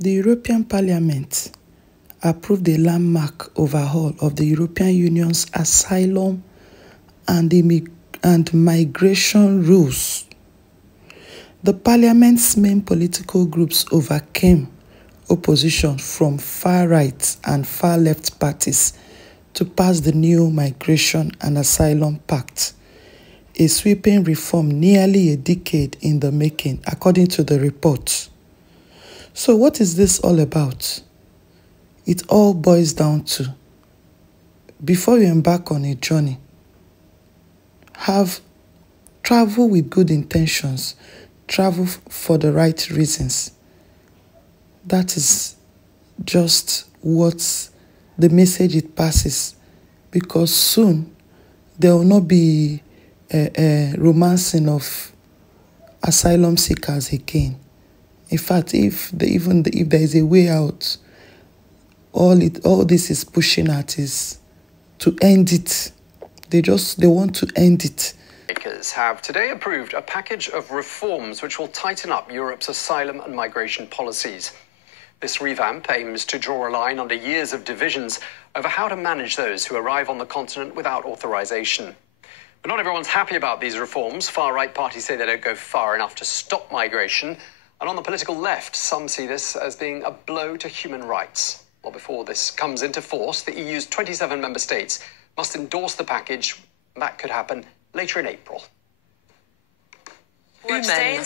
The European Parliament approved a landmark overhaul of the European Union's asylum and migration rules. The Parliament's main political groups overcame opposition from far-right and far-left parties to pass the new Migration and Asylum Pact, a sweeping reform nearly a decade in the making, according to the report. So what is this all about? It all boils down to, before you embark on a journey, travel with good intentions, travel for the right reasons. That is just what the message it passes, because soon there will not be a romancing of asylum seekers again. In fact, if there is a way out, all this is pushing at is to end it. They want to end it. Lawmakers have today approved a package of reforms which will tighten up Europe's asylum and migration policies. This revamp aims to draw a line under years of divisions over how to manage those who arrive on the continent without authorization. But not everyone's happy about these reforms. Far-right parties say they don't go far enough to stop migration. And on the political left, some see this as being a blow to human rights. Well, before this comes into force, the EU's 27 member states must endorse the package. That could happen later in April. Humaine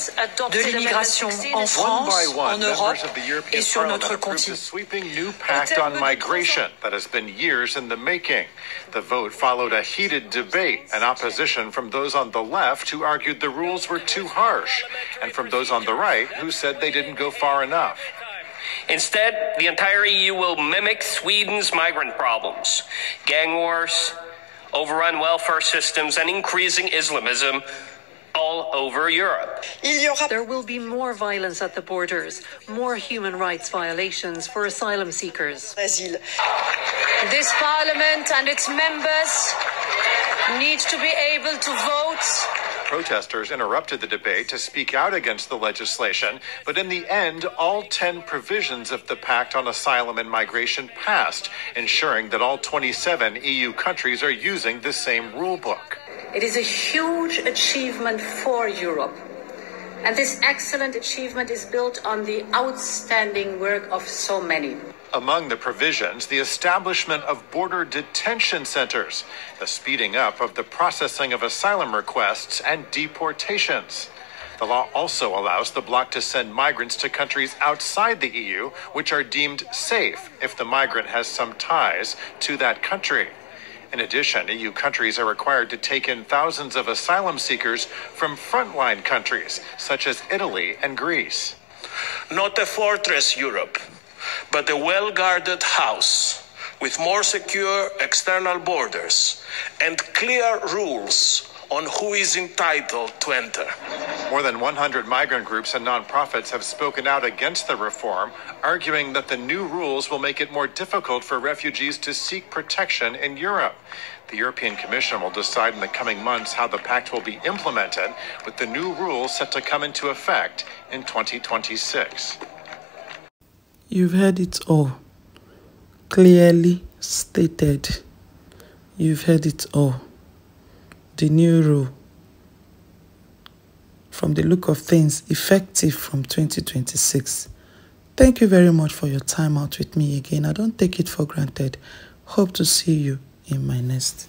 de l'immigration en France, en Europe et sur notre continent. A sweeping new pact on migration that has been years in the making. The vote followed a heated debate and opposition from those on the left who argued the rules were too harsh, and from those on the right who said they didn't go far enough. Instead, the entire EU will mimic Sweden's migrant problems: gang wars, overrun welfare systems, and increasing Islamism all over Europe. There will be more violence at the borders, more human rights violations for asylum seekers. This Parliament and its members need to be able to vote. Protesters interrupted the debate to speak out against the legislation, but in the end, all 10 provisions of the Pact on Asylum and Migration passed, ensuring that all 27 EU countries are using the same rulebook. It is a huge achievement for Europe. And this excellent achievement is built on the outstanding work of so many. Among the provisions, the establishment of border detention centers, the speeding up of the processing of asylum requests, and deportations. The law also allows the bloc to send migrants to countries outside the EU, which are deemed safe if the migrant has some ties to that country. In addition, EU countries are required to take in thousands of asylum seekers from frontline countries, such as Italy and Greece. Not a fortress Europe, but a well-guarded house with more secure external borders and clear rules on who is entitled to enter. More than 100 migrant groups and nonprofits have spoken out against the reform, arguing that the new rules will make it more difficult for refugees to seek protection in Europe. The European Commission will decide in the coming months how the pact will be implemented, with the new rules set to come into effect in 2026. You've heard it all. Clearly stated. You've heard it all. The new rule, from the look of things, effective from 2026. Thank you very much for your time out with me again. I don't take it for granted. Hope to see you in my next